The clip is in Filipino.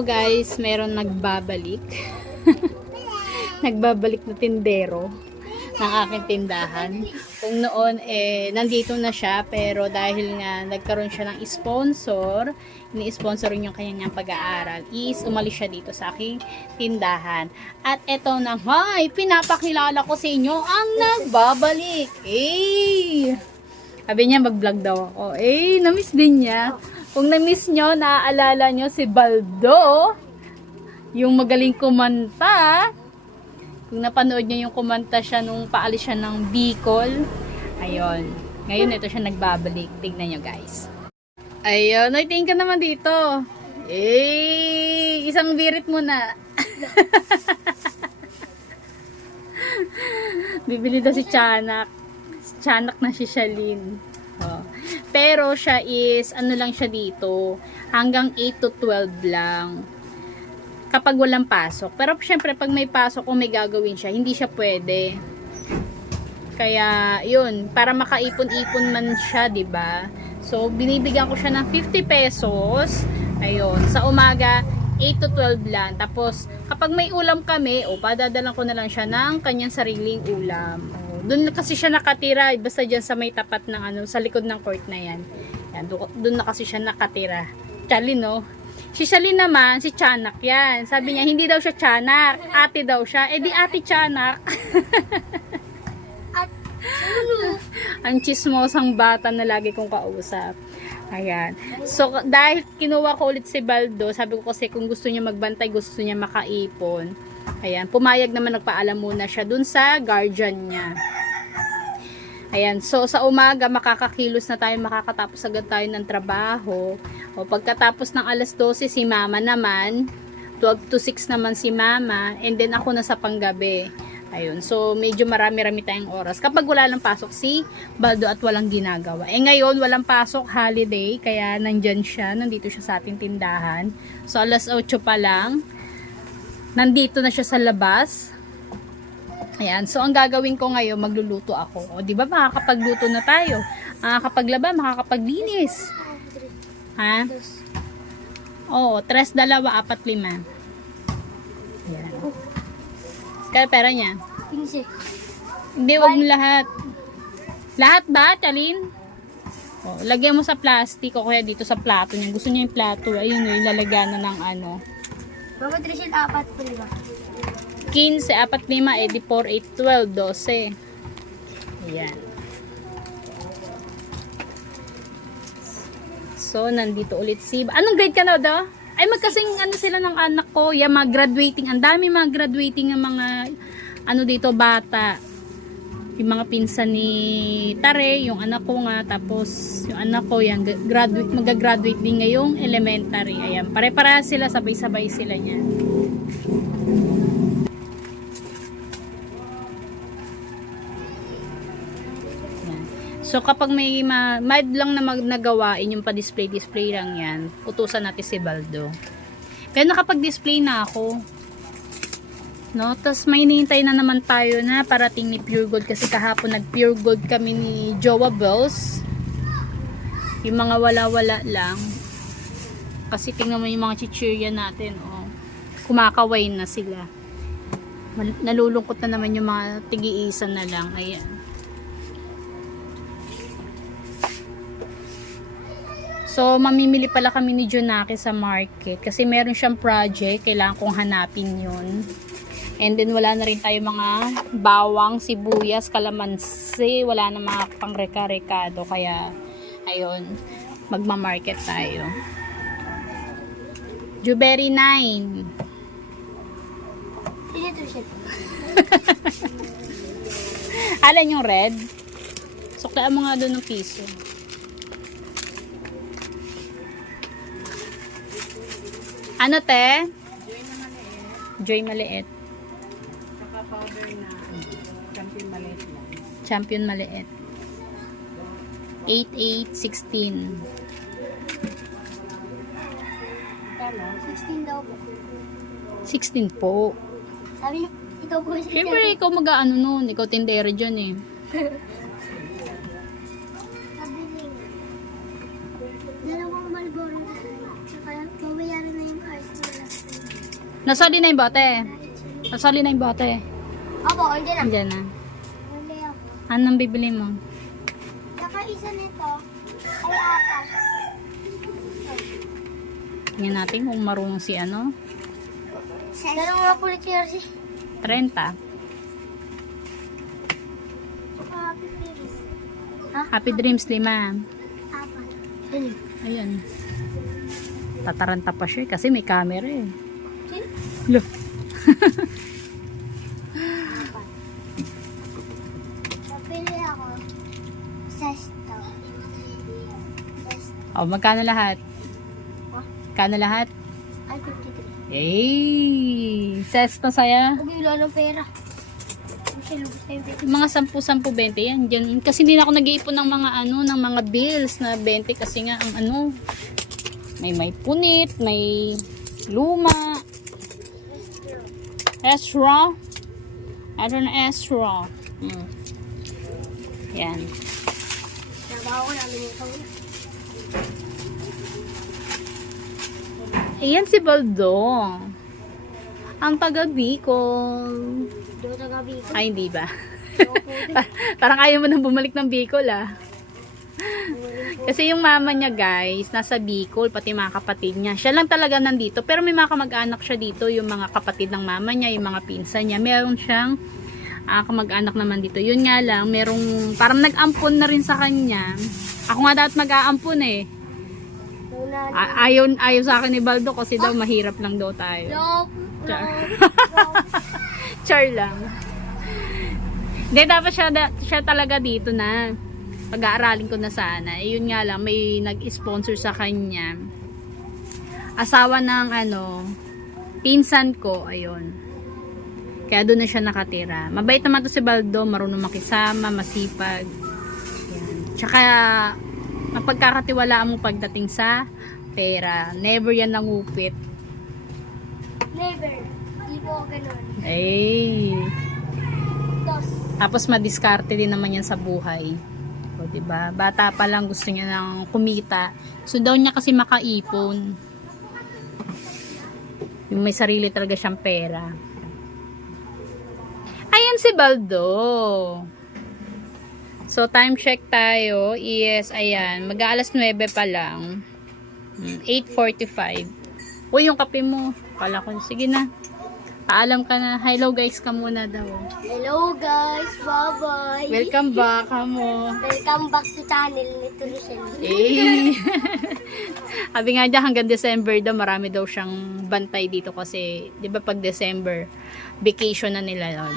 guys, meron nagbabalik. nagbabalik na tindero ng aking tindahan. Kung noon, eh, nandito na siya, pero dahil nga nagkaroon siya ng sponsor, ini-sponsor yung kanyang pag-aaral, is umalis siya dito sa aking tindahan. At eto na nga, pinapakilala ko sa inyo ang nagbabalik. Eh! Sabi niya, mag-vlog daw ako. Eh, na-miss din niya. Kung na-miss nyo, naaalala nyo si Baldo, yung magaling kumanta. Kung napanood nyo yung kumanta siya nung paalis siya ng Bicol. Ayun. Ngayon, ito siya nagbabalik. Tignan nyo, guys. Ayun. Ay, tingin ka naman dito. Eh, isang birit muna. Bibili daw si Chanak. Chanak na si Shalin. Pero siya is, ano lang siya dito, hanggang 8 to 12 lang. Kapag walang pasok. Pero syempre, pag may pasok o may gagawin siya, hindi siya pwede. Kaya, yun, para makaipon-ipon man siya, ba So, binibigyan ko siya ng 50 pesos. Ayun, sa umaga, 8 to 12 lang. Tapos, kapag may ulam kami, o padadalan ko na lang siya ng kanyang sariling ulam. Doon kasi siya nakatira, basta dyan sa may tapat ng ano, sa likod ng court na yan. Yan, doon, doon na kasi siya nakatira. Chali, no? Si Shalin naman, si Chanak yan. Sabi niya, hindi daw siya Chanak, ate daw siya. Eh di ate Chanak. Ang chismosang bata na lagi kong kausap. Ayan. So, dahil kinuha ko ulit si Baldo, sabi ko kasi kung gusto niya magbantay, gusto niya makaipon. Ayan. Pumayag naman, nagpaalam muna siya dun sa guardian niya. Ayan. So, sa umaga, makakakilos na tayo, makakatapos agad tayo ng trabaho. O, pagkatapos ng alas 12, si mama naman. 12 to 6 naman si mama. And then, ako na sa panggabi. Ayun. So, medyo marami-rami tayong oras. Kapag wala lang pasok si Baldo at walang ginagawa. Eh ngayon, walang pasok, holiday. Kaya nandyan siya. Nandito siya sa ating tindahan. So, alas 8 pa lang. Nandito na siya sa labas. Ayan. So, ang gagawin ko ngayon, magluluto ako. O, di ba makakapagluto na tayo? Makakapaglaba, makakapaglinis. Ha? Oo, tres, dalawa, apat, lima. Ayan. Kaya pera niya? 15. Hindi, wag mo lahat. Lahat ba, Chalin? O, lagyan mo sa plastic o kaya dito sa plato niya. Gusto niya yung plato. Ayun, yung lalagyan na ng ano. Baba Trisil, apat po diba? 15, 4, 5, edi 4, 8, 12, 12. Ayan. So, nandito ulit si... Anong grade ka na daw? Ay, magkasing ano sila ng anak ko. Yeah, mga graduating. Ang dami mga graduating ng mga ano dito, bata. Yung mga pinsan ni Tare, yung anak ko nga. Tapos, yung anak ko, yan, graduate, mag-graduate din ngayong elementary. Ayan, pare-para sila, sabay-sabay sila niyan. Yan. So kapag may ma mild lang na mag nagawain yung pa-display-display lang yan, utusan natin si Baldo. Pero nakapag-display na ako. No? Tapos may hinihintay na naman tayo na parating ni Pure Gold kasi kahapon nag Pure Gold kami ni Jowa Bells. Yung mga wala-wala lang. Kasi tingnan mo yung mga chichirya natin, oh. Kumakaway na sila. Nalulungkot na naman yung mga tigi-isa na lang. Ayan. So, mamimili pala kami ni Junaki sa market kasi meron siyang project, kailangan kong hanapin yun. And then, wala na rin tayo mga bawang, sibuyas, kalamansi, wala na mga pangreka-rekado, kaya, ayun, magma-market tayo. Juberry 9. Hindi Trisil. Alan yung red? Suklaan mo nga doon ng piso. Ano te? Joy maliit. Saka powder na champion maliit lang. Champion maliit. 8816. Kano? 16 daw po. 16 po. Sabi ikaw po si Siyempre, ikaw mag-ano nun. Ikaw tindera dyan eh. Nasali na yung bote. Nasali na yung bote. Opo, andyan na. Andiyan na. Wala ako. Anong bibili mo? Saka isa nito, ay apat. Tingnan natin kung marunong si ano. Pero nga po ulit yung si 30. Happy Days. Happy Dreams, lima. Apat. Ayan. Tataranta pa siya eh, kasi may camera eh. Look. Napili ako. Sesto. Sesto. Oh, magkano lahat? Kano lahat? Ay, 53. Eh, ses na saya. Yung wala ng pera. Mga 10-10, 20 yan. Dyan. Kasi hindi na ako nag-iipon ng mga ano, ng mga bills na 20 kasi nga ang ano, may may punit, may luma. Don't know, extra. Mm. Yan. Ayan si Baldo. Ang taga Bicol. Ay, hindi ba? Parang ayaw mo nang bumalik ng Bicol ah. Kasi yung mama niya guys, nasa Bicol, pati mga kapatid niya. Siya lang talaga nandito. Pero may mga kamag-anak siya dito, yung mga kapatid ng mama niya, yung mga pinsan niya. Meron siyang ah, kamag-anak naman dito. Yun nga lang, merong, parang nag-ampon na rin sa kanya. Ako nga dapat mag-aampon eh. A- ayaw, ayaw sa akin ni Baldo kasi daw mahirap lang daw tayo. Char. Char lang. Hindi, dapat siya, siya talaga dito na. Pag-aaralin ko na sana. Eh, yun nga lang, may nag-sponsor sa kanya. Asawa ng ano, pinsan ko, ayun. Kaya doon na siya nakatira. Mabait naman to si Baldo, marunong makisama, masipag. Yan. Tsaka, mapagkakatiwalaan mo pagdating sa pera. Never yan nangupit. Never. Hindi po ganun. Ay. Tapos madiskarte din naman yan sa buhay. Di ba? Bata pa lang gusto niya ng kumita. So daw niya kasi makaipon. Yung may sarili talaga siyang pera. Ayan si Baldo. So time check tayo. Yes, ayan. Mag-aalas 9 pa lang. Hmm, 8.45. Uy, yung kape mo. Kala ko, sige na. Paalam ka na. Hello guys ka muna daw. Hello guys. Bye-bye. Welcome back, mo. Welcome back to channel ni Turisel. Eh. Sabi nga dyan, hanggang December daw, marami daw siyang bantay dito kasi, di ba pag December, vacation na nila yun.